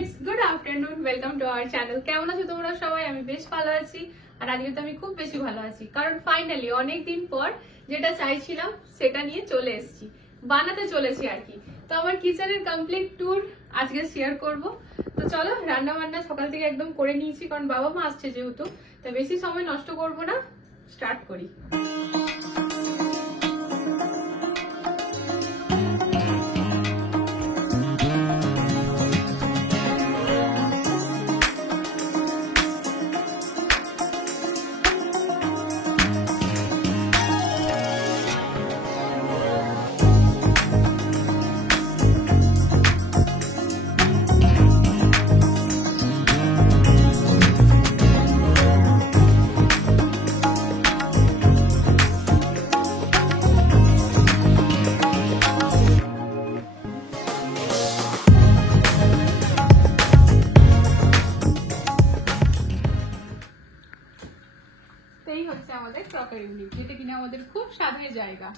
Friends good afternoon welcome to our channel কেমন আছো তোমরা সবাই আমি বেশ ভালো আছি আর আজকে তো আমি খুব বেশি ভালো আছি কারণ ফাইনালি অনেক দিন পর যেটা চাইছিলাম সেটা নিয়ে চলে এসেছি বানাতে চলেছি আর কি তো আমার কিচেনের কমপ্লিট ট্যুর আজকে শেয়ার করব তো চলো রান্না বান্না সকাল থেকে একদম করে নিয়েছি কারণ বাবা মা আসছে যেহেতু তো বেশি সময় নষ্ট করব না স্টার্ট করি আমাদের ক্রকারি ইউনিট যেটা কিনা আমাদের খুব স্বাদের জায়গা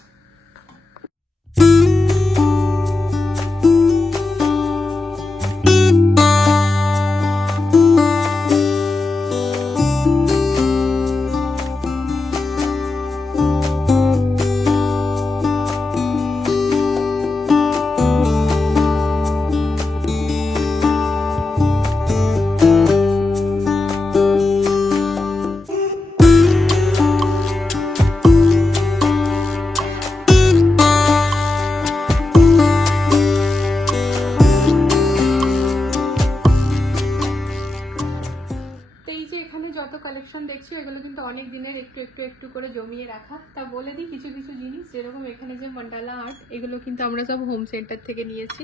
কালেকশন দেখছি এগুলো কিন্তু অনেক দিনের একটু করে জমিয়ে রাখা তা বলে দিই কিছু কিছু জিনিস যেরকম এখানে যে মন্ডালা আর্ট এগুলো কিন্তু আমরা সব হোম সেন্টার থেকে নিয়েছি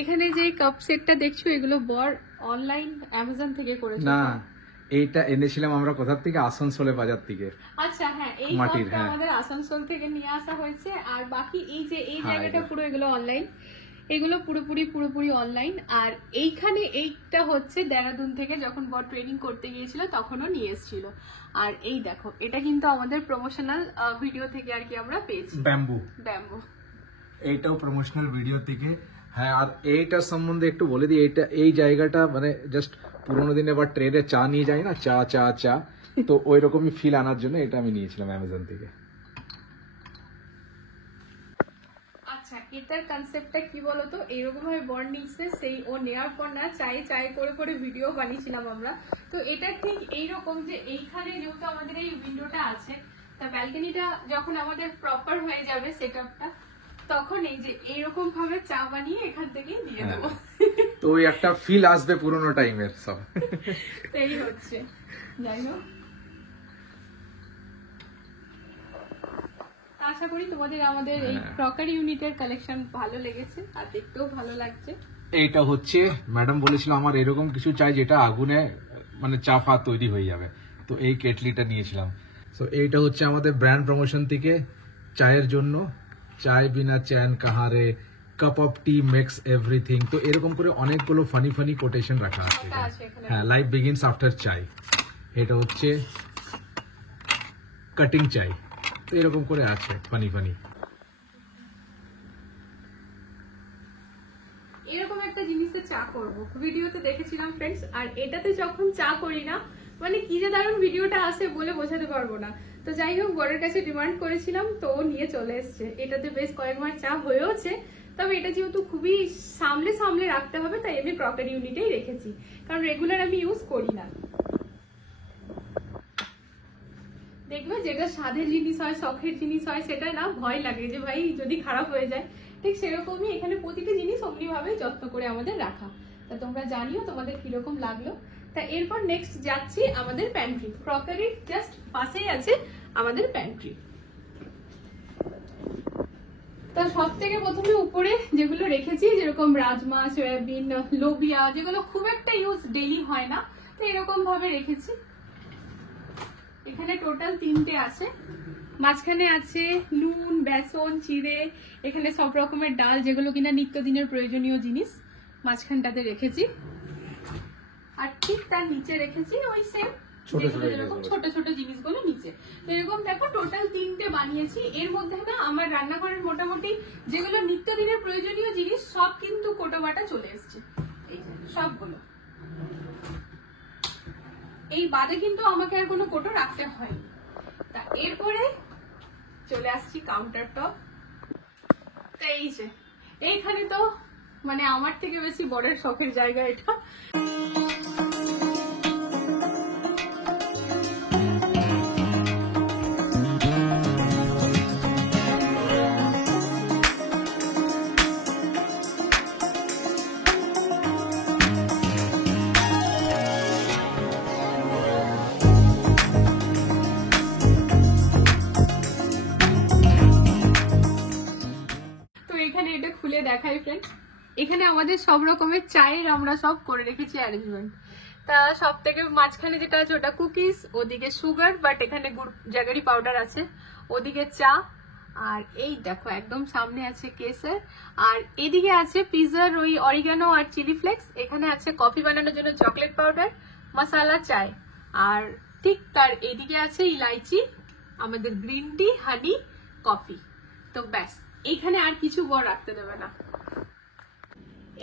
এখানে যে কাপ সেটটা দেখছো এগুলো বর অনলাইন অ্যামাজন থেকে করেছে না এইটা এনেছিলাম আমরা কোথা থেকে আসানসোলে বাজার থেকে আচ্ছা হ্যাঁ এই কাপটা আমাদের আসানসোল থেকে নিয়ে আসা হয়েছে আর বাকি এই যে এই জায়গাটা পুরো এগুলো অনলাইন এগুলো পুরোপুরি অনলাইন আর এইখানে এইটা হচ্ছে দেরাদুন থেকে যখন বড় ট্রেনিং করতে গিয়েছিল তখনও নিয়ে এসেছিল আর এই দেখো এটা কিন্তু আমাদের প্রমোশনাল ভিডিও থেকে আর কি আমরা পেয়েছি ব্যাম্বু এইটাও প্রমোশনাল ভিডিও থেকে হ্যাঁ আর এইটার সম্বন্ধে একটু বলে দিই এইটা এই জায়গাটা মানে জাস্ট পুরোনো দিনে বা ট্রেনে চা নিয়ে যায় না চা তো ওই রকমই ফিল আনার জন্য এটা আমি নিয়েছিলাম অ্যামাজন থেকে আচ্ছা এটার কনসেপ্টটা কি বলতো এইরকম ভাবে বর্ড নিচ্ছে সেই ও নেওয়ার পর না চাই করে ভিডিও বানিয়েছিলাম আমরা তো এটা ঠিক এইরকম যে এইখানে যেহেতু আমাদের এই উইন্ডোটা আছে তা ব্যালকনিটা যখন আমাদের প্রপার হয়ে যাবে সেটআপটা তখন এই যে এইরকম ভাবে চা বানিয়ে এখান থেকে দিয়ে দেবো তো ওই একটা ফিল আসবে পুরোনো টাইমের সব এই হচ্ছে যাই হোক আশা করি তোমাদের আমাদের এই ক্রকারি ইউনিটের কালেকশন ভালো লেগেছে আর দেখতেও ভালো লাগছে এইটা হচ্ছে ম্যাডাম বলেছিল আমার এরকম কিছু চাই যেটা আগুনে মানে চা ফা তৈরি হয়ে যাবে তো এই কেটলিটা নিয়েছিলাম তো এইটা হচ্ছে আমাদের ব্র্যান্ড প্রমোশন থেকে চায়ের জন্য চায় বিনা চ্যান কাহারে cup of tea makes everything তো এরকম করে অনেকগুলো ফানি কোটেশন রাখা আছে হ্যাঁ লাইফ বিগিনস আফটার চাই এটা হচ্ছে কাটিং চাই তো এরকম করে আছে ফানি এরকম একটা জিনিসে চা করব ভিডিওতে দেখেছিলাম ফ্রেন্ডস আর এটাতে যখন চা করি না মানে কি যে দারুণ ভিডিওটা আসে বলে বোঝাতে পারবো না তো যাই হোক বরের কাছে ডিমান্ড করেছিলাম তো ও নিয়ে চলে এসছে এটাতে বেশ কয়েকবার চা হয়েওছে তবে এটা যেহেতু খুবই সামলে রাখতে হবে তাই আমি ক্রকারি ইউনিটেই রেখেছি কারণ রেগুলার আমি ইউজ করি না দেখবে যেটা স্বাদের জিনিস হয় শখের জিনিস হয় সেটা না ভয় লাগে যে ভাই যদি খারাপ হয়ে যায় ঠিক সেরকমই এখানে প্রতিটা জিনিস অমনি ভাবে যত্ন করে আমাদের রাখা তা তোমরা জানিও তোমাদের কিরকম লাগলো তা এরপর নেক্সট যাচ্ছি আমাদের প্যান্ট্রি ক্রকারির জাস্ট পাশেই আছে আমাদের প্যান্ট্রি তা সব থেকে প্রথমে উপরে যেগুলো রেখেছি যেরকম রাজমা সয়াবিন লোবিয়া যেগুলো খুব একটা ইউজ ডেইলি হয় না তো এরকম ভাবে রেখেছি এখানে টোটাল 3টে আছে মাঝখানে আছে নুন বেসন চিড়ে এখানে সব রকমের ডাল যেগুলো কিনা নিত্যদিনের প্রয়োজনীয় জিনিস মাঝখানটাতে রেখেছি আর ঠিক তার নিচে রেখেছি ওই সেম ছোট ছোট জিনিসগুলো নিচে এরকম দেখো টোটাল 3টে বানিয়েছি এর মধ্যে না আমার রান্নাঘরের মোটামুটি যেগুলো নিত্যদিনের প্রয়োজনীয় জিনিস সব কিন্তু কোটো বাটা চলে এসছে সবগুলো। এই বাদে কিন্তু আমাকে আর কোনো কোটো রাখতে হয়নি। তা এরপরে চলে আসছি কাউন্টার টপ। তো এই যে এইখানে তো মানে আমার থেকে বেশি বড়ের শখের জায়গা এটা। এটা খুলে দেখাই ফ্রেন্ড, এখানে আমাদের সব রকমের চায়ের আমরা সব করে রেখেছি অ্যারেঞ্জমেন্ট। তা সব থেকে মাঝখানে যেটা আছে ওটা কুকিজ, ওদিকে সুগার বাট এখানে গুড় জাগরি পাউডার আছে, ওদিকে চা, আর এই দেখো একদম সামনে আছে কেসার, আর এদিকে আছে পিজার ওই অরিগানো আর চিলি ফ্লেক্স, এখানে আছে কফি বানানোর জন্য চকলেট পাউডার, মশালা চায়, আর ঠিক তার এদিকে আছে ইলাইচি, আমাদের গ্রিন টি, হানি, কফি। তো ব্যাস, এইখানে আর কিছু বড় রাখতে দেবে না।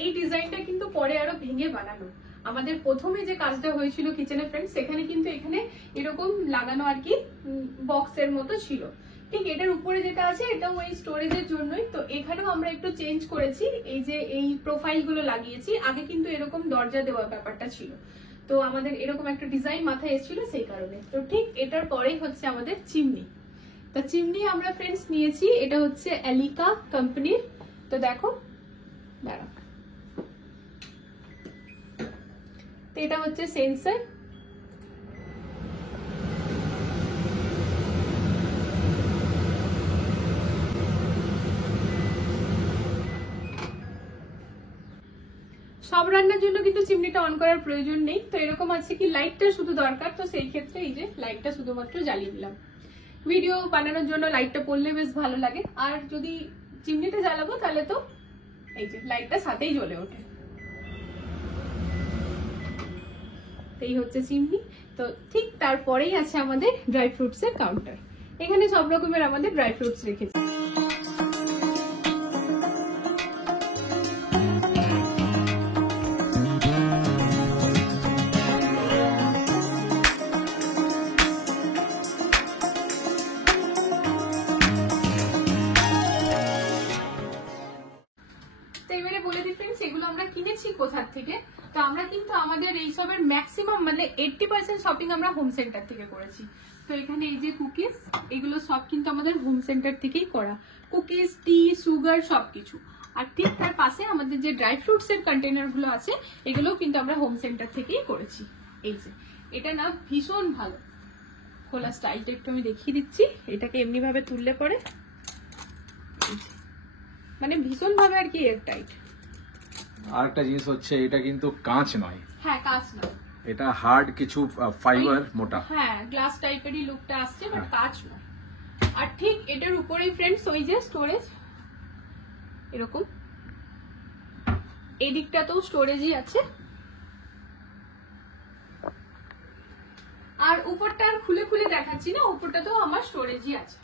এই ডিজাইনটা কিন্তু পরে আরো ভেঙে বানানো। আমাদের প্রথমে যে কাজটা হয়েছিল কিচেনে ফ্রেন্ড, সেখানে কিন্তু এখানে এরকম লাগানো আর কি বক্সের মতো ছিল। ঠিক এটার উপরে যেটা আছে এটা ওই স্টোরেজের জন্যই। তো এখানেও আমরা একটু চেঞ্জ করেছি, এই যে এই প্রোফাইল গুলো লাগিয়েছি। আগে কিন্তু এরকম দরজা দেওয়া ব্যাপারটা ছিল, তো আমাদের এরকম একটা ডিজাইন মাথায় এসেছিল সেই কারণে। তো ঠিক এটার পরেই হচ্ছে আমাদের চিমনি। তো চিমনি আমরা ফ্রেন্ডস নিয়েছি, এটা হচ্ছে এলিকা কোম্পানির। তো দেখো দাঁড়াও, তো এটা হচ্ছে সেন্সর। সব রান্নার জন্য কিন্তু চিমনিটা অন করার প্রয়োজন নেই। তো এরকম আছে কি লাইটটা শুধু দরকার, তো সেই ক্ষেত্রে এই যে লাইটটা শুধুমাত্র জ্বালিয়ে দিলাম। ভিডিও বানানোর জন্য লাইটটা পড়লে বেশ ভালো লাগে, আর যদি চিমনিটা জ্বালাবো তাহলে তো এই যে লাইটটা সাথেই জ্বলে ওঠে। এই হচ্ছে চিমনি। তো ঠিক তারপরেই আছে আমাদের ড্রাই ফ্রুটস এর কাউন্টার। এখানে সব রকমের আমাদের ড্রাই ফ্রুটস রেখেছি। কোথা থেকে? তো আমরা কিন্তু আমাদের এইসবের ম্যাক্সিমাম মানে 80% শপিং আমরা হোম সেন্টার থেকে করেছি। তো এখানে এই যে কুকিজ, এগুলো সব কিন্তু আমাদের হোম সেন্টার থেকেই করা। কুকিজ, টি, সুগার সবকিছু। আর ঠিক তার পাশে আমাদের যে ড্রাই ফ্রুটস এর কন্টেনার গুলো আছে, এগুলোও কিন্তু আমরা হোম সেন্টার থেকেই করেছি। এই যে এটা না ভীষণ ভালো। খোলা স্টাইলটা একটু আমি দেখিয়ে দিচ্ছি। এটাকে এমনি ভাবে তুললে পরে মানে ভীষণ ভাবে আর কি এয়ার টাইট। আরেকটা জিনিস হচ্ছে এটা কিন্তু কাঁচ নয়। হ্যাঁ, কাঁচ নয়, এটা হার্ড কিছু ফাইবার, মোটা। হ্যাঁ, গ্লাস টাইপেরই লুকটা আসছে, বাট কাঁচ নয়। আর ঠিক এটার উপরেই ফ্রেন্ডস ওই যে স্টোরেজ, এরকম এই দিকটাতেও স্টোরেজই আছে। আর উপরটা আর খুলে খুলে দেখাচ্ছি না, উপরটাতেও আমার স্টোরেজই আছে।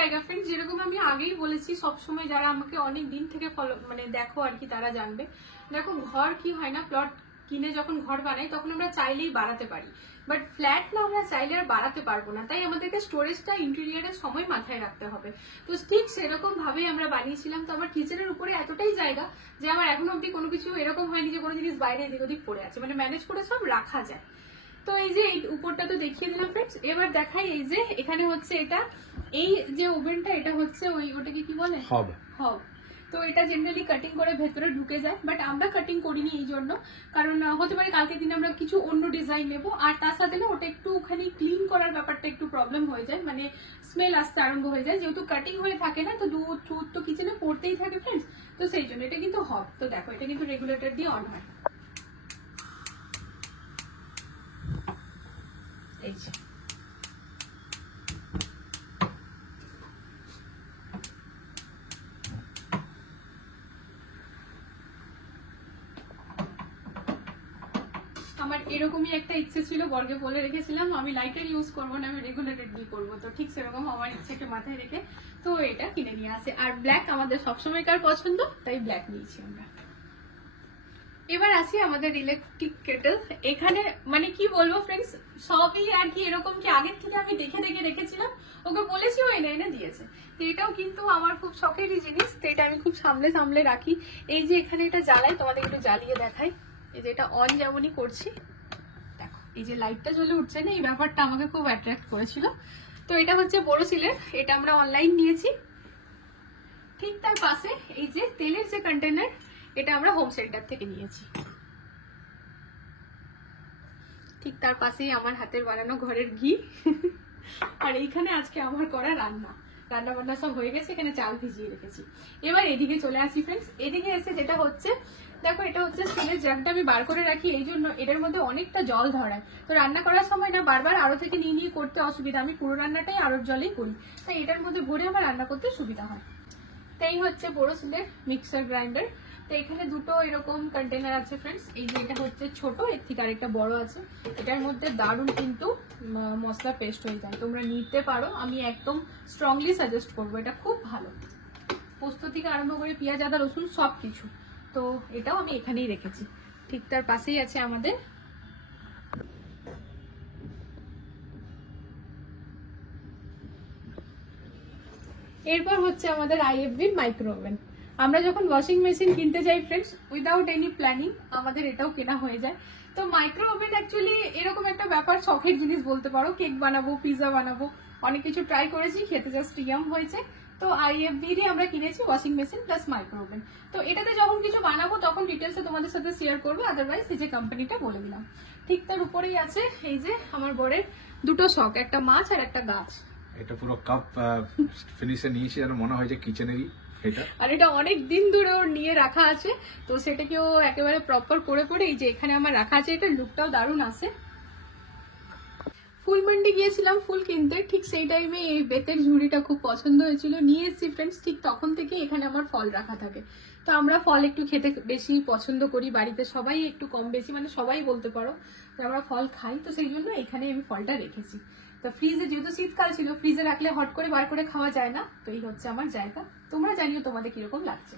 জায়গা ফ্রেন্ড, যেরকম আমি আগেই বলেছি, সবসময় যারা আমাকে অনেক দিন থেকে ফলো মানে দেখো আর কি, তারা জানবে। দেখো ঘর কি হয় না, প্লট কিনে যখন ঘর বানাই তখন আমরা চাইলেই বাড়াতে পারি, বাট ফ্ল্যাট না আমরা চাইলে আর বাড়াতে পারবো না। তাই আমাদেরকে স্টোরেজটা ইন্টেরিয়ারের সময় মাথায় রাখতে হবে। তো ঠিক সেরকম ভাবেই আমরা বানিয়েছিলাম। তো আমার কিচেনের উপরে এতটাই জায়গা যে আমার এখনো অব্দি কোনো কিছু এরকম হয়নি যে কোনো জিনিস বাইরে এদিক ওদিক পড়ে আছে, মানে ম্যানেজ করে সব রাখা যায়। তো এই যে এই উপরটা তো দেখিয়ে দিলাম ফ্রেন্ডস। এবার দেখাই এই যে এখানে হচ্ছে এটা, এই যে ওভেনটা, এটা হচ্ছে ওই ওটাকে কি বলে, হব। তো এটা জেনারেলি কাটিং করে ভেতরে ঢুকে যায়, বাট আমরা কাটিং করিনি এই জন্য, কারণ হতে পারে কালকে দিনে আমরা কিছু অন্য ডিজাইন নেব। আর তার সাথে না ওটা একটুখানি ক্লিন করার ব্যাপারটা একটু প্রবলেম হয়ে যায়, মানে স্মেল আসতে আরম্ভ হয়ে যায়, যেহেতু কাটিং হয়ে থাকে না। তো দুধ টুধ তো কিচেনে পড়তেই থাকে ফ্রেন্ডস, তো সেই জন্য এটা কিন্তু হব। তো দেখো এটা কিন্তু রেগুলেটর দিয়ে অন হয়। এই যে আমার এরকমই একটা ইচ্ছে ছিল, বর্গে বলে রেখেছিলাম আমি লাইটার ইউজ করবো না, আমি রেগুলেটেড করবো। তো ঠিক সেরকম আমার ইচ্ছেকে মাথায় রেখে তো এটা কিনে নিয়ে আসে। আর ব্ল্যাক আমাদের সবসময়কার পছন্দ, তাই ব্ল্যাক নিয়েছি আমরা। এবার আসি আমাদের ইলেকট্রিক কেটেল। এখানে মানে কি বলবো ফ্রেন্ডস, সবই আর কি এরকম কি আগের থেকে আমি দেখে দেখে রেখেছিলাম, ওকে বলেছি ও এনে এনে দিয়েছে। তো এটাও কিন্তু আমার খুব শখেরই জিনিস, তো এটা আমি খুব সামলে সামলে রাখি। এই যে এখানে এটা জ্বালাই, তোমাদের একটু জ্বালিয়ে দেখাই। এই যে এটা অন যেমনই করছি, দেখো এই যে লাইটটা জ্বলে উঠছে না, এই ব্যাপারটা আমাকে খুব অ্যাট্রাক্ট করেছিল। তো এটা হচ্ছে বোরোসিলের, এটা আমরা অনলাইন নিয়েছি। ঠিক তার পাশে এই যে তেলের যে কন্টেনার, এটা আমরা হোম সেন্টার থেকে নিয়েছি। ঠিক তার পাশেই আমার হাতের বানানো ঘরের ঘি। আর এইখানে আজকে আমার করা রান্না বান্না সব হয়ে গেছে, এখানে চাল ভিজিয়ে রেখেছি। এবার এদিকে চলে আসি ফ্রেন্ডস। এদিকে এসে যেটা হচ্ছে, দেখো এটা হচ্ছে স্টিলের জাগটা আমি বার করে রাখি, এই জন্য এটার মধ্যে অনেকটা জল ধরায়। তো রান্না করার সময় না বারবার আরো থেকে নিয়ে নিয়ে করতে অসুবিধা, আমি পুরো রান্নাটাই আরোর জলেই করি, তাই এটার মধ্যে ভরে আমার রান্না করতে সুবিধা হয়। তাই হচ্ছে বোরোসিলের মিক্সার গ্রাইন্ডার। তো এখানে দুটো এরকম কন্টেনার আছে ফ্রেন্ডস। এই যে এটা হচ্ছে ছোট, এর থেকে আরেকটা বড় আছে। এটার মধ্যে দারুণ কিন্তু মশলা পেস্ট হয়ে যায়, তোমরা নিতে পারো, আমি একদম স্ট্রংলি সাজেস্ট করবো, এটা খুব ভালো। পোস্ত থেকে আরম্ভ করে পেঁয়াজ আদা রসুন সব কিছু। তো এটাও আমি এখানেই রেখেছি। ঠিক তার পাশেই আছে আমাদের এরপর হচ্ছে আমাদের IFB মাইক্রো ওভেন। আমরা যখন ওয়াশিং মেশিন কিনতে যাই ফ্রেন্ডস, উইদাউট এনি প্ল্যানিং আমাদের এটাও কেনা হয়ে যায়। তো মাইক্রো ওভেন অ্যাকচুয়ালি এরকম একটা ব্যাপার, শখের জিনিস বলতে পারো। কেক বানাবো, পিৎজা বানাবো, অনেক কিছু ট্রাই করেছি, খেতে জাস্ট ইয়াম হয়েছে। তো IFB আমরা কিনেছি washing machine plus micro oven. তো এটাতে যখন কিছু বানাবো তখন ডিটেলসে তোমাদের সাথে শেয়ার করবো, আদারওয়াইজ এই যে কোম্পানিটা বলে দিলাম। ঠিক তার উপরেই আছে এই যে আমার বরের দুটো শখ, একটা মাছ আর একটা গাছ। এটা পুরো কাপ ফিনিশে নিয়েছি, আর মনে হয় যে কিচেনেরই এটা। আর এটা অনেক দিন ধরে ওর নিয়ে রাখা আছে, তো সেটাকেও একেবারে প্রপার করে করে এই যে এখানে আমার রাখা আছে। এটা লুকটাও দারুণ আসে। ফুল মান্ডি গিয়েছিলাম ফুল কিনতে, ঠিক সেই টাইমে এই বেতের ঝুড়িটা খুব পছন্দ হয়েছিল, নিয়ে এসেছি ফ্রেন্ডস। ঠিক তখন থেকে এখানে আমার ফল রাখা থাকে। তো আমরা ফল একটু খেতে বেশি পছন্দ করি বাড়িতে, সবাই একটু কম বেশি, মানে সবাই বলতে পারো আমরা ফল খাই। তো সেই জন্য এখানে আমি ফলটা রেখেছি। তো ফ্রিজে, যেহেতু শীতকাল ছিল, ফ্রিজে রাখলে হট করে বার করে খাওয়া যায় না। তো এই হচ্ছে আমার জায়গা, তোমরা জানিও তোমাদের কিরকম লাগছে।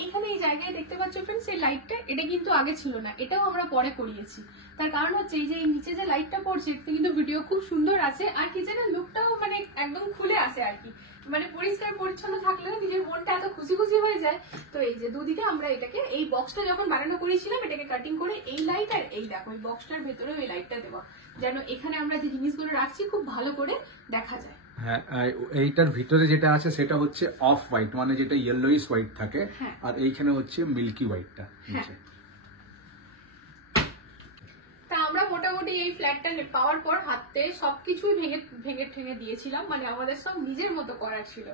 এইখানে এই জায়গায় দেখতে পাচ্ছ ফ্রেন্ডস, এই লাইটটা, এটা কিন্তু আগে ছিল না, এটাও আমরা পরে করিয়েছি। তার কারণ হচ্ছে এই যে নিচে যে লাইটটা পড়ছে, এটা কিন্তু ভিডিও খুব সুন্দর আসে, আর কিচেনের লুকটাও মানে একদম খুলে আসে আর কি। মানে পরিষ্কার পরিচ্ছন্ন থাকলে নিজের মনটা এত খুশি খুশি হয়ে যায়। তো এই যে দুদিকে আমরা এটাকে, এই বক্সটা যখন বানানো করেছিলাম, এটাকে কাটিং করে এই লাইট আর এই দেখো এই বক্সটার ভেতরে ওই লাইটটা দেওয়া, যেন এখানে আমরা যে জিনিসগুলো রাখছি খুব ভালো করে দেখা যায়। হ্যাঁ, এইটার ভিতরে যেটা আছে সেটা হচ্ছে অফ হোয়াইট, মানে যেটা ইয়েলোইশ হোয়াইট থাকে, আর এইখানে হচ্ছে মিল্কি হোয়াইটটা নিচে। তা আমরা মোটামুটি এই ফ্ল্যাটটা পাওয়ার পর হাতে সবকিছুই ভেঙে ভেঙে ঠেঙে দিয়েছিলাম, মানে আমাদের সব নিজের মতো করার ছিল।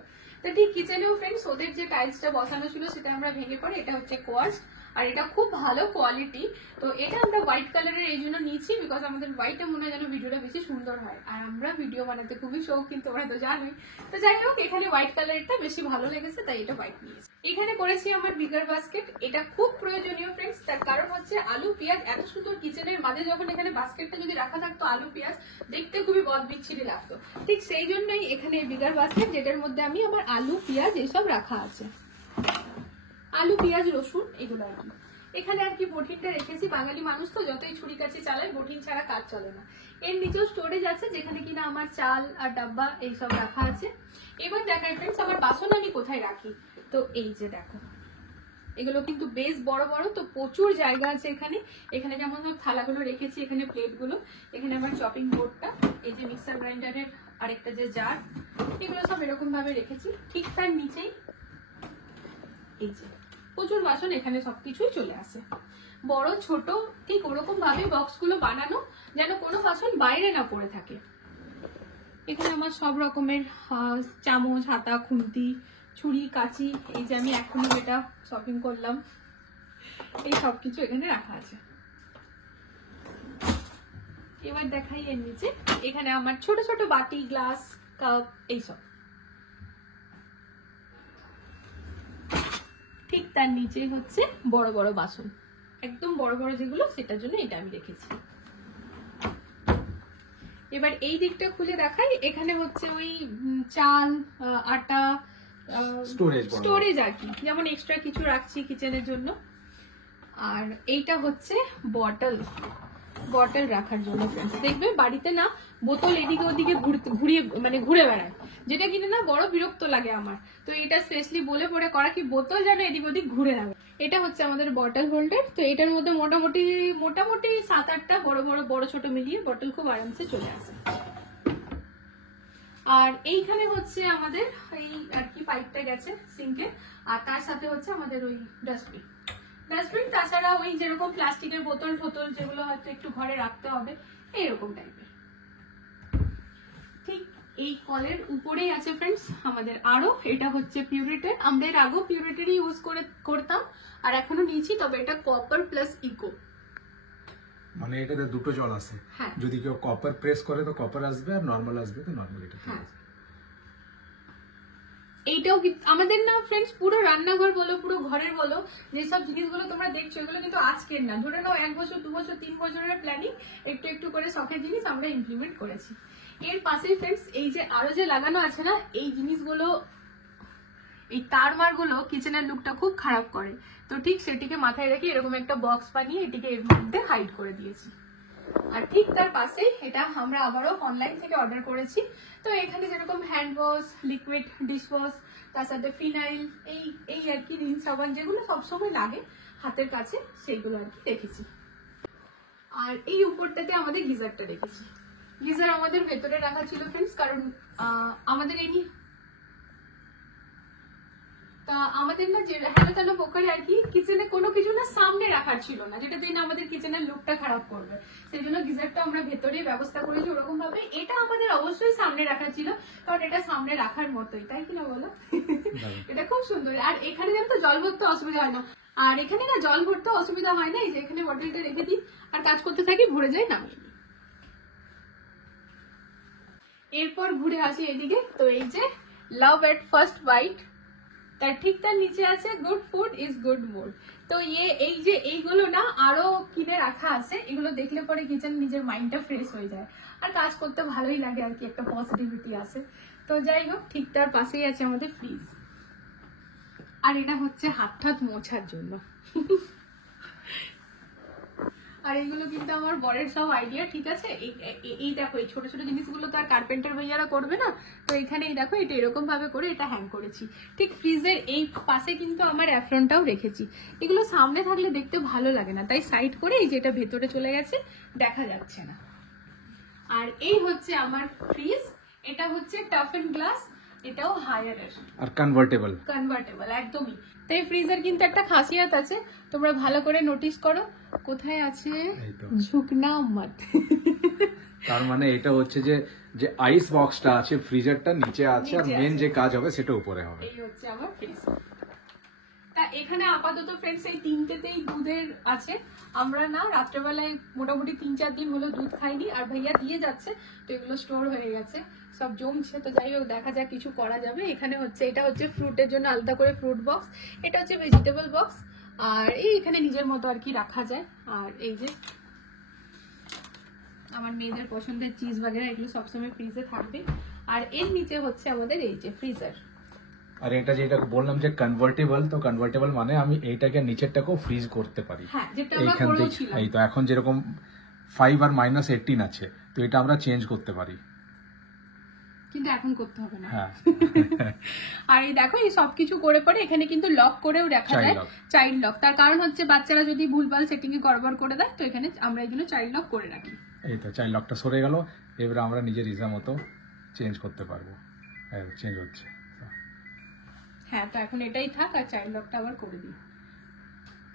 তো ঠিক কিচেনেও ফ্রেন্ডস ওদের যে টাইলসটা বসানো ছিল সেটা আমরা ভেঙে পড়ে, এটা হচ্ছে কোয়ার্টজ, আর এটা খুব ভালো কোয়ালিটি। তো এটা আমরা হোয়াইট কালারের এই জন্য নিয়েছি, বিকজ আমাদের হোয়াইটে মনে হয় যেন ভিডিওটা বেশি সুন্দর হয়, আর আমরা ভিডিও বানাতে খুবই শৌখিন, তোমরা তো জানোই। তো যাই হোক, এখানে হোয়াইট কালারটা বেশি ভালো লেগেছে, তাই এটা হোয়াইট নিয়েছি। এখানে করেছি আমার বিগার বাস্কেট, এটা খুব প্রয়োজনীয় ফ্রেন্ডস। তার কারণ হচ্ছে আলু পেঁয়াজ এত সুন্দর কিচেনের মাঝে যখন এখানে বাস্কেটটা যদি রাখা থাকতো, আলু পেঁয়াজ দেখতে খুবই বদ বিচ্ছিরি লাগতো। ঠিক সেই জন্যই এখানে বিগার বাস্কেট, যেটার মধ্যে আমি আমার আলু পেঁয়াজ এইসব রাখা আছে, আলু পেঁয়াজ রসুন এগুলো আর কি। এখানে আর কি বটিনটা রেখেছি, বাঙালি মানুষ তো যতই ছুরি কাছে চালায়, বটিন ছাড়া কাজ চলে না। এর নিচেও স্টোরেজ আছে, যেখানে কিনা আমার চাল আর ডাব্বা এইসব রাখা আছে। এবার দেখাই ফ্রেন্ডস আমার বাসন আমি কোথায় রাখি। তো এই যে দেখো, এগুলো কিন্তু বেশ বড় বড়, তো প্রচুর জায়গা আছে এখানে। এখানে যেমন সব থালাগুলো রেখেছি, এখানে প্লেটগুলো, এখানে আমার চপিং বোর্ডটা, এই যে মিক্সার গ্রাইন্ডারের আরেকটা যে জার, এগুলো সব এরকম ভাবে রেখেছি। ঠিক তার নিচেই এই যে প্রচুর বাসন, এখানে সবকিছুই চলে আসে, বড় ছোট ঠিক ওরকম ভাবে বক্সগুলো বানানো, যেন কোনো বাসন বাইরে না পড়ে থাকে। এখানে আমার সব রকমের চামচ, হাতা, খুন্তি, ছুরি, কাঁচি, এই যে আমি এখনই যেটা শপিং করলাম, এই সবকিছু এখানে রাখা আছে। এবার দেখাই এর নিচে, এখানে আমার ছোট ছোট বাটি, গ্লাস, কাপ এইসব। ঠিক তার নিচে হচ্ছে বড় বড় বাসন, একদম বড় বড় যেগুলো সেটার জন্য এটা আমি রেখেছি। এবার এই দিকটা খুলে দেখাই। এখানে হচ্ছে ওই চাল, আটা, স্টোরেজ আর কি, যেমন এক্সট্রা কিছু রাখছি কিচেনের জন্য। আর এইটা হচ্ছে বটল রাখার জন্য ফ্রেন্ডস। দেখবে বাড়িতে না বোতল এদিকে ওদিকে ঘুরে বেড়ায়, যেটা কিনে না বড় বিরক্ত লাগে আমার। তো এটা স্পেশালি বলে পড়ে করা কি বোতল যেন এদিক ওদিক ঘুরে না। এটা হচ্ছে আমাদের বটল হোল্ডার। তো এটার মধ্যে মোটামুটি 7-8টা বড় ছোট মিলিয়ে বটল খুব আরামসে চলে আসে। আর এইখানে হচ্ছে আমাদের এই আর কি পাইপটা গেছে সিঙ্কে, আর তার সাথে হচ্ছে আমাদের ওই ডাস্টবিন। তাছাড়া ওই যেরকম প্লাস্টিকের বোতল যেগুলো হয়তো একটু ঘরে রাখতে হবে এইরকম টাইপের। ঠিক এই কলের উপরেই আছে ফ্রেন্ডস আমাদের আরো, এটা হচ্ছে পিউরিটের। আমরা এর আগেও পিউরিটেরই ইউজ করতাম আর এখনো নিয়েছি, তবে এটা কপার প্লাস ইকো। মানে এটাতে দুটো জল আছে, যদি কেউ কপার প্রেস করে তো কপার আসবে, আর নরমাল আসবে তো নরমাল। এটা এইটাও আমাদের না ফ্রেন্ডস পুরো রান্নাঘর বলো, পুরো ঘরের বলো, যেসব জিনিসগুলো তোমরা দেখছো এগুলো কিন্তু আজকের না। ধরে নাও 1 বছর 2 বছর 3 বছরের প্ল্যানিং, একটু একটু করে শখের জিনিস আমরা ইমপ্লিমেন্ট করেছি। এর পাশেই ফ্রেন্ডস এই যে আরো যে লাগানো আছে না এই জিনিসগুলো, এই তারমারগুলো কিচেনের লুকটা খুব খারাপ করে। তো ঠিক সেটিকে মাথায় রেখে এরকম একটা বক্স বানিয়ে এটিকে এর মধ্যে হাইড করে দিয়েছি। আর ঠিক তার পাশেই এটা আমরা আবারও অনলাইন থেকে অর্ডার করেছি। তো এখানে যেরকম hand wash, liquid dish wash, তার সাথে ফিনাইল, এই আর কি রিন সাবান যেগুলো সবসময় লাগে হাতের কাছে, সেইগুলো আর কি রেখেছি। আর এই উপরটাতে আমাদের গিজারটা রেখেছি। গিজার আমাদের ভেতরে রাখা ছিল ফ্রেন্ডস, কারণ আমাদের আমাদের না যে হেলো তেলো পোকারে আর কি কিচেনে কোনো কিছু না সামনে রাখার ছিল না, যেটা দিয়ে আমাদের কিচেনের লুকটা খারাপ করবে। সেই জন্য গিজারটা আমরা ভেতরে ব্যবস্থা করেছি ওরকম ভাবে। এটা আমাদের অবশ্যই সামনে রাখা ছিল, কারণ এটা সামনে রাখার মতোই, তাই কিনা বলো? এটা খুব সুন্দর। আর এখানে যেন তো জল ভরতে অসুবিধা হয় না, আর এখানে না জল ভরতে অসুবিধা হয় না। এই যে এখানে বটলটা রেখে দিই আর কাজ করতে থাকি, ভরে যায় নামিয়ে দিই। এরপর ঘুরে আসি এদিকে। তো এই যে লাভ এট ফার্স্ট বাইট, তার ঠিক তার নিচে আছে good food is good mood. তো এই যে এইগুলো না আরো কিনে রাখা আছে, এগুলো দেখলে পরে কিচেন নিজের মাইন্ডটা ফ্রেশ হয়ে যায় আর কাজ করতে ভালোই লাগে আর কি, একটা পজিটিভিটি আছে। তো যাই হোক, ঠিক তার পাশেই আছে আমাদের ফ্রিজ। আর এটা হচ্ছে হাত মোছার জন্য। আর এইগুলো কিন্তু আমার বরের সব আইডিয়া, ঠিক আছে? এই দেখো এই ছোট ছোট জিনিসগুলো তো আর কার্পেন্টার ভাইয়ারা করবে না। তো এখানে এই দেখো এটা এরকম ভাবে করে এটা হ্যাং করেছি। ঠিক ফ্রিজের এই পাশে কিন্তু আমার অ্যাফরনটাও রেখেছি। এগুলো সামনে থাকলে দেখতে ভালো লাগে না, তাই সাইড করে এই যে এটা ভেতরে চলে গেছে, দেখা যাচ্ছে না। আর এই হচ্ছে আমার ফ্রিজ। এটা হচ্ছে টাফ এন্ড গ্লাস, এটাও হায়ারের আর কনভার্টেবল একদমই। তাই ফ্রিজের কিন্তু একটা খাসিয়াত আছে, তোমরা ভালো করে নোটিস করো। কোথায় আছে? ঝুঁকনা মত। তার মানে এটা হচ্ছে যে আইস বক্সটা আছে ফ্রিজারটা নিচে আছে, আর মেন যে কাজ হবে সেটা উপরে হবে। এই হচ্ছে আমার ফ্রিজ। তা এখানে আপাতত ফ্রেন্ডস এই তিনটেতেই দুধের আছে। আমরা না রাত্রেবেলায় মোটামুটি 3-4 দিন হলো দুধ খাইনি, আর ভাইয়া দিয়ে যাচ্ছে, তো এগুলো স্টোর হয়ে গেছে, সব জমছে। তো যাই হোক, দেখা যাক কিছু করা যাবে। এখানে হচ্ছে এটা হচ্ছে ফ্রুটের জন্য আলাদা করে ফ্রুট বক্স, এটা হচ্ছে ভেজিটেবল বক্স, আর এখানে নিজের মতো আর কি রাখা যায়। আর এই যে আমার মেয়েদের পছন্দের চিজ বাগেরা, এগুলো সবসময় ফ্রিজে থাকবে। আর এর নিচে হচ্ছে আমাদের এই যে ফ্রিজার। আর এটা যেটা বললাম যে কনভার্টেবল, তো কনভার্টেবল মানে আমি এইটাকে নিচেরটাকেও ফ্রিজ করতে পারি। হ্যাঁ, যেটা আমরা করেছিলাম। এই তো এখন যেরকম 5 আর -18 আছে, তো এটা আমরা চেঞ্জ করতে পারি, কিন্তু এখন করতে হবে না। হ্যাঁ। আর এই দেখো এই সবকিছু করে পরে এখানে কিন্তু লক করেও রাখা যায়, চাইল্ড লক। তার কারণ হচ্ছে বাচ্চারা যদি ভুলভাল সেটিং এ গড়বড় করে দেয়, তো এখানে আমরা এই জন্য চাইল্ড লক করে রাখি। এই তো চাইল্ড লকটা সরে গেল, এবারে আমরা নিজের ইচ্ছা মতো চেঞ্জ করতে পারবো। হ্যাঁ, চেঞ্জ হচ্ছে। হ্যাঁ, তো এখন এটাই থাক, আর চাইল্ড লকটা আবার করে দিই।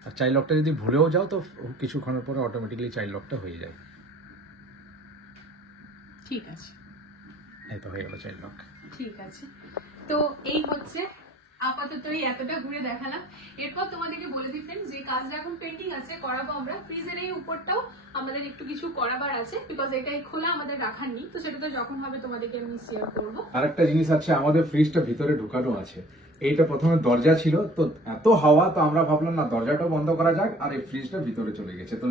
আর চাইল্ড লকটা যদি ভুলেও যাও তো কিছুক্ষণের পরে অটোমেটিক্যালি চাইল্ড লকটা হয়ে যায়। ঠিক আছে, এই তো হয়ে গেল চাইল্ড লক। ঠিক আছে। তো এই হচ্ছে আপাতত এই এতটা ঘুরে দেখালাম। এরপর তোমাদেরকে বলে দিই ফ্রেন্ডস, যে কাজটা এখন পেন্ডিং আছে করাবো আমরা। ফ্রিজের এই উপরটাও আমাদের একটু কিছু করাবার আছে, বিকজ এটাই খোলা আমাদের রাখার নেই। তো সেটা তো যখন হবে তোমাদেরকে আমি শেয়ার করবো। আরেকটা জিনিস আছে, আমাদের ফ্রিজটা ভিতরে ঢুকানো আছে, এইটা প্রথমে দরজা ছিল, তো এত হাওয়া, তো আমরা ভাবলাম না দরজাটাও বন্ধ করা যাক, আর এই ফ্রিজটা ভিতরে চলে গেছে, তো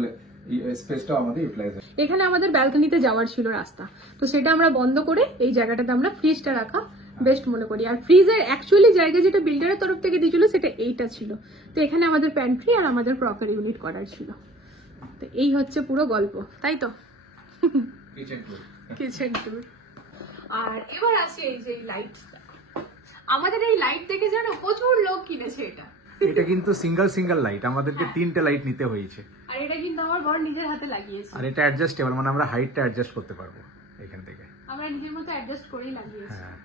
স্পেসটা আমাদের ইউটিলাইজ হয়। এখানে আমাদের ব্যালকনিতে যাওয়ার ছিল রাস্তা, তো সেটা আমরা বন্ধ করে এই জায়গাটাতে আমরা ফ্রিজটা রাখা বেস্ট মনে করি। আর ফ্রিজের অ্যাকচুয়ালি জায়গা যেটা বিল্ডারের তরফ থেকে দিয়েছিল সেটা এইটা ছিল, তো এখানে আমাদের প্যান্ট্রি আর আমাদের ক্রকারি ইউনিট করার ছিল। তো এই হচ্ছে পুরো গল্প, তাই তো কিচেন ট্যুর। আর এবার আসে এই যে লাইট, আমাদের এই লাইট দেখে জানো প্রচুর লোক কিনেছে এটা। এটা কিন্তু সিঙ্গেল লাইট, আমাদেরকে 3টে লাইট নিতে হয়েছে। আর এটা কিন্তু আমার বড় নিজের হাতে লাগিয়েছে। আর এটা অ্যাডজাস্টেবল, মানে আমরা হাইটটা অ্যাডজাস্ট করতে পারবো এখান থেকে। আমরা নিজের মতো অ্যাডজাস্ট করেই লাগিয়েছি। হ্যাঁ,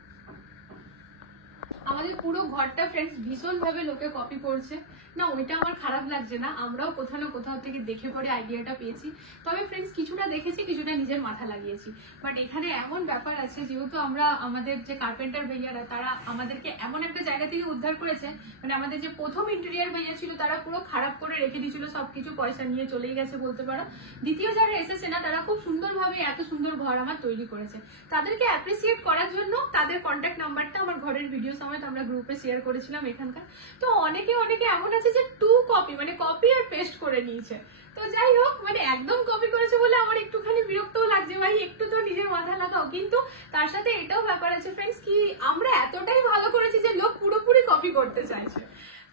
আমাদের পুরো ঘরটা ফ্রেন্ডস ভীষণ ভাবে লোকে কপি করছে না, ওইটা আমার খারাপ লাগছে না, আমরাও কোথাও না কোথাও থেকে দেখে পড়ে আইডিয়াটা পেয়েছি। তবে ফ্রেন্ডস কিছুটা দেখেছি, কিছুটা নিজের মাথা লাগিয়েছি। বাট এখানে এমন ব্যাপার আছে, যেহেতু আমরা আমাদের যে কার্পেন্টার ভাইয়ারা তারা আমাদেরকে এমন একটা জায়গা থেকে উদ্ধার করেছে, মানে আমাদের যে প্রথম ইন্টেরিয়ার ভাইয়া ছিল তারা পুরো খারাপ করে রেখে দিয়েছিল সবকিছু, পয়সা নিয়ে চলেই গেছে বলতে পারো। দ্বিতীয় যারা এসেছে না, তারা খুব সুন্দরভাবে এত সুন্দর ঘর আমার তৈরি করেছে। তাদেরকে অ্যাপ্রিসিয়েট করার জন্য তাদের কন্ট্যাক্ট নাম্বারটা আমার ঘরের ভিডিও সময় আমরা গ্রুপে শেয়ার করেছিলাম এখানকার। তো অনেকে এমন আছে যে টু কপি, মানে কপি আর পেস্ট করে নিয়েছে। তো যাই হোক, মানে একদম কপি করেছে বলে আমার একটুখানি বিরক্তও লাগছে, ভাই একটু তো নিজের মাথা লাগাও। কিন্তু তার সাথে এটাও ব্যাপার আছে ফ্রেন্ডস, কি আমরা এতটাই ভালো করেছি যে লোক পুরোপুরি কপি করতে চাইছে।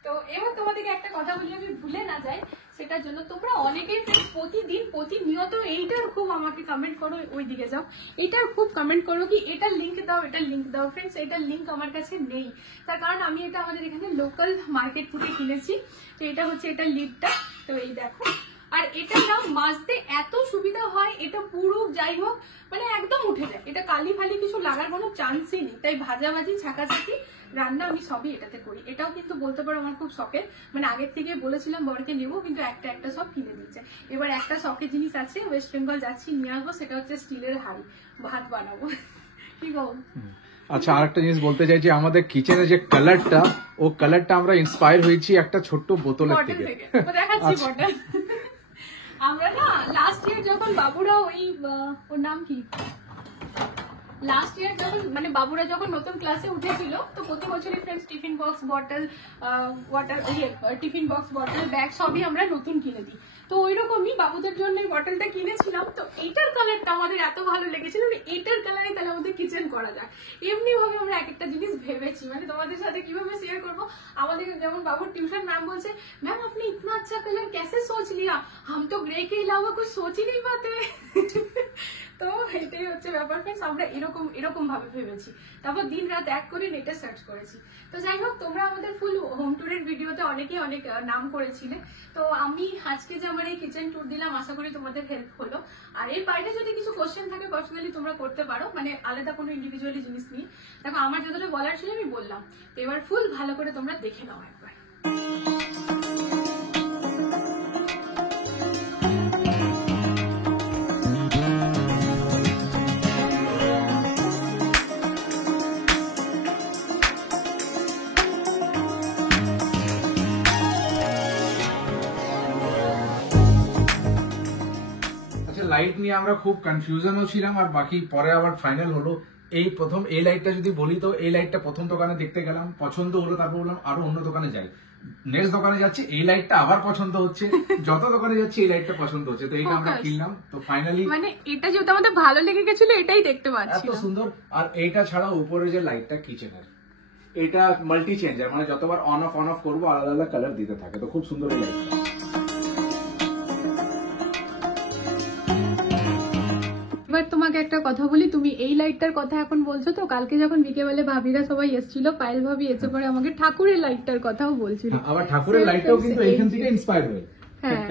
তো এবার তোমাদেরকে একটা কথা বলি, আমি ভুলে না যাই, সেটার জন্য তোমরা অনেকেই প্রতিদিন প্রতিনিয়ত এইটার খুব আমাকে কমেন্ট করো, ওই দিকে যাও, এটার খুব কমেন্ট করো কি এটার লিঙ্ক দাও, এটার লিঙ্ক দাও। ফ্রেন্ডস, এটার লিঙ্ক আমার কাছে নেই, তার কারণ আমি এটা আমাদের এখানে লোকাল মার্কেট থেকে কিনেছি। তো এটা হচ্ছে এটার লিডটা, তো এই দেখো। আর এটা না মাজতে এত সুবিধা হয়, এটা পুরো যাই হোক মানে একদম উঠে যায়, এটা কালি ফালি কিছু লাগার কোনো চান্সই নেই। তাই ভাজাভাজি ছাকাছাকি রান্না আমি সবই এটাতে করি। এটাও কিন্তু বলতে পারো আমার খুব শখের, মানে আগের থেকে বলেছিলাম বরকে নেবো, কিন্তু একটা সব কিনে দিচ্ছে। এবার একটা শখের জিনিস আছে, ওয়েস্ট বেঙ্গল যাচ্ছি নিয়ে আসবো, সেটা হচ্ছে স্টিলের হাঁড়ি, ভাত বানাবো। কি গো? আচ্ছা, আরেকটা জিনিস বলতে চাই যে আমাদের কিচেনে যে কালারটা, ও কালারটা আমরা ইন্সপায়ার হয়েছি একটা ছোট্ট বোতলের থেকে। দেখাচ্ছি বটল। আমরা না লাস্ট ইয়ার যখন বাবুরা ওর নাম কি, লাস্ট ইয়ার যখন মানে বাবুরা যখন নতুন ক্লাসে উঠেছিল, তো প্রতি বছরই friends tiffin box bottle tiffin box bottle bag সবই আমরা নতুন কিনে দিই। তো ওইরকমই বাবুদের জন্য এই বটলটা কিনেছিলাম। তো এইটার কালারটা আমাদের এত ভালো লেগেছিল, এইটার কালারে তাহলে আমাদের কিচেন করা যায়। এমনি ভাবে আমরা এক একটা জিনিস ভেবেছি, মানে তোমাদের সাথে কিভাবে শেয়ার করবো। আমাদের যেমন বাবুর টিউশন ম্যাম বলছে, ম্যাম আপনি ইतना अच्छा कलर कैसे सोच लिया, हम तो ग्रे के अलावा कुछ सोच ही नहीं पाते। তো এটাই হচ্ছে ব্যাপার ফ্রেন্ডস, আমরা এরকম ভাবে ভেবেছি, তারপর দিন রাত এক করে নেটে সার্চ করেছি। তো যাই হোক, তোমরা আমাদের ফুল হোম ট্যুরের ভিডিওতে অনেকেই অনেক নাম করেছিলে। তো আমি আজকে যে আমার এই কিচেন ট্যুর দিলাম, আশা করি তোমাদের হেল্প হলো। আর এর বাইরে যদি কিছু কোশ্চেন থাকে পার্সোনালি তোমরা করতে পারো, মানে আলাদা কোনো ইন্ডিভিজুয়ালি জিনিস নিয়ে। দেখো আমার যতটা বলার ছিল আমি বললাম, তো এবার ফুল ভালো করে তোমরা দেখে নাও একবার। লাইট নিয়ে আমরা খুব কনফিউশনও ছিলাম, আর বাকি পরে আবার ফাইনাল হলো। প্রথম এই লাইটটা যদি বলি, তো এই লাইটটা প্রথম দোকানে দেখতে গেলাম, পছন্দ হলো, তারপর বললাম আরো অন্য দোকানে যাই। নেক্সট দোকানে যাচ্ছি, এই লাইটটা আবার পছন্দ হচ্ছে, যত দোকানে যাচ্ছি এই লাইটটা পছন্দ হচ্ছে, তো এইটা আমরা কিনলাম। তো ফাইনালি মানে এটা যেহেতু আমাদের ভালো লেগে গেছিল, এটাই দেখতে পাচ্ছি এত সুন্দর। আর এইটা ছাড়া উপরে যে লাইটটা কিচেনের, এটা মাল্টি চেঞ্জার, মানে যতবার অন অফ করবো আলাদা আলাদা কালার দিতে থাকে, তো খুব সুন্দর এই লাইটটা। এবার তোমাকে একটা কথা বলি, তুমি এই লাইটটার কথা এখন বলছো, তো কালকে যখন বিকেলে ভাবিরা সবাই এসেছিল, পায়েল ভাবি এসে পরে আমাকে ঠাকুরের লাইটটার কথাও বলছিল। আবার ঠাকুরের লাইটটাও কিন্তু এইখান থেকে ইন্সপায়ার হয়ে। হ্যাঁ,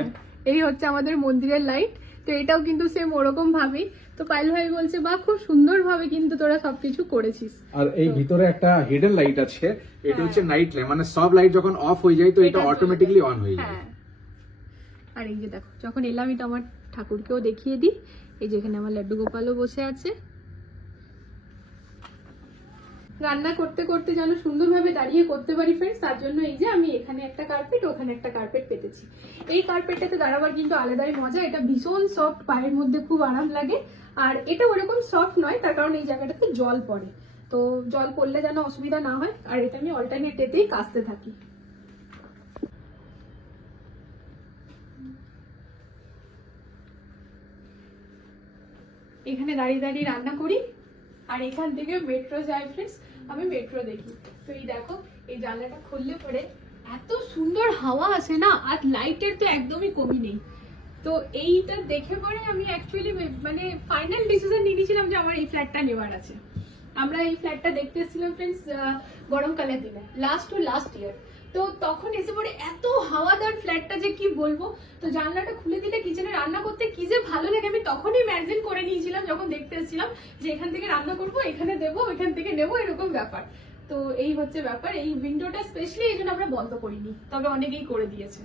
এই হচ্ছে আমাদের মন্দিরের লাইট, তো এটাও কিন্তু সেম ওরকম ভাবেই। তো পায়েল ভাই বলছে, বা খুব সুন্দর ভাবে কিন্তু তোরা সবকিছু করেছিস। আর এই ভিতরে একটা হিডেন লাইট আছে, এটা হচ্ছে নাইট ল্যাম্প, মানে সব লাইট যখন অফ হয়ে যায় তো এটা অটোমেটিক্যালি অন হয়ে যায়। আর এই যে দেখো, যখন এলাম এটা আমার ঠাকুরকেও দেখিয়ে দিই, এই যেখানে আমার লাড্ডু গোপালও বসে আছে। রান্না করতে করতে যেন সুন্দরভাবে দাঁড়িয়ে করতে পারি ফ্রেন্ডস, তার জন্য এই যে আমি এখানে একটা কার্পেট, ওখানে একটা কার্পেট পেতেছি। এই কার্পেটটাতে দাঁড়াবার কিন্তু আলাদাই মজা, এটা ভীষণ সফট, পায়ের মধ্যে খুব আরাম লাগে। আর এটা ওরকম সফট নয়, তার কারণ এই জায়গাটাতে জল পড়ে, তো জল পড়লে যেন অসুবিধা না হয়। আর এটা আমি অল্টারনেট ডেতেই কাচতে থাকি। এখানে দাঁড়িয়ে দাঁড়িয়ে রান্না করি আর এখান থেকে মেট্রো যায় ফ্রেন্ডস, আমি মেট্রো দেখি। তো এই দেখো, এই জানলাটা খুললে পরে এত সুন্দর হাওয়া আছে না, আর লাইটের তো একদমই কমি নেই। তো এইটা দেখে পরে আমি অ্যাকচুয়ালি মানে ফাইনাল ডিসিশন নিয়ে নিয়েছিলাম যে আমার এই ফ্ল্যাটটা নেওয়ার আছে। আমরা এই ফ্ল্যাটটা দেখতে এসেছিলাম ফ্রেন্ডস গরমকালের দিনে, লাস্ট ইয়ার। তো তখন এসে পরে এত হাওয়াদার ফ্ল্যাটটা যে কি বলবো। তো জানলাটা খুলে দিলে কিচেনে রান্না করতে কি যে ভালো লাগে, আমি তখনই ইমাজিন করে নিয়েছিলাম যখন দেখতে এসেছিলাম যে এখান থেকে রান্না করবো, এখানে দেবো, এখান থেকে নেবো, এরকম ব্যাপার। তো এই হচ্ছে ব্যাপার। এই উইন্ডোটা স্পেশালি এই জন্য আমরা বন্ধ করিনি, তবে অনেকেই করে দিয়েছে।